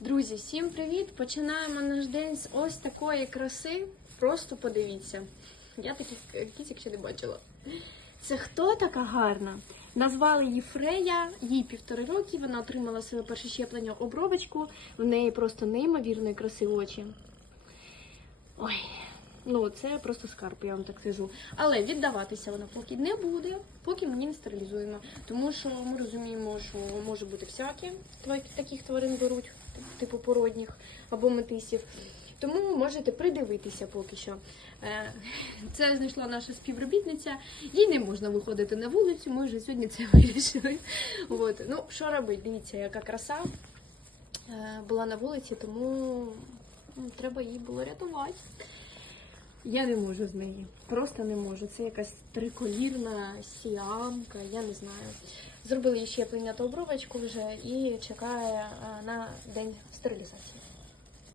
Друзі, всім привіт! Починаємо наш день з ось такої краси. Просто подивіться. Я таких кітік ще не бачила. Це хто така гарна? Назвали її Фрея, їй півтори роки. Вона отримала своє перше щеплення обробочку. В неї просто неймовірної краси очі. Ой, ну це просто скарб, я вам так скажу. Але віддаватися вона поки не буде, поки її не стерилізуємо. Тому що ми розуміємо, що може бути всякі таких тварин беруть, типу породніх або метисів. Тому можете придивитися поки що. Е, Це знайшла наша співробітниця, їй не можна виходити на вулицю. Ми вже сьогодні це вирішили. От. Ну, що робити? Дивіться, яка краса Е, була на вулиці, тому треба її було рятувати. Я не можу з неї. Просто не можу. Це якась триколірна сіамка, я не знаю. Зробили ще та обробочку вже і чекає е, на день стерилізації.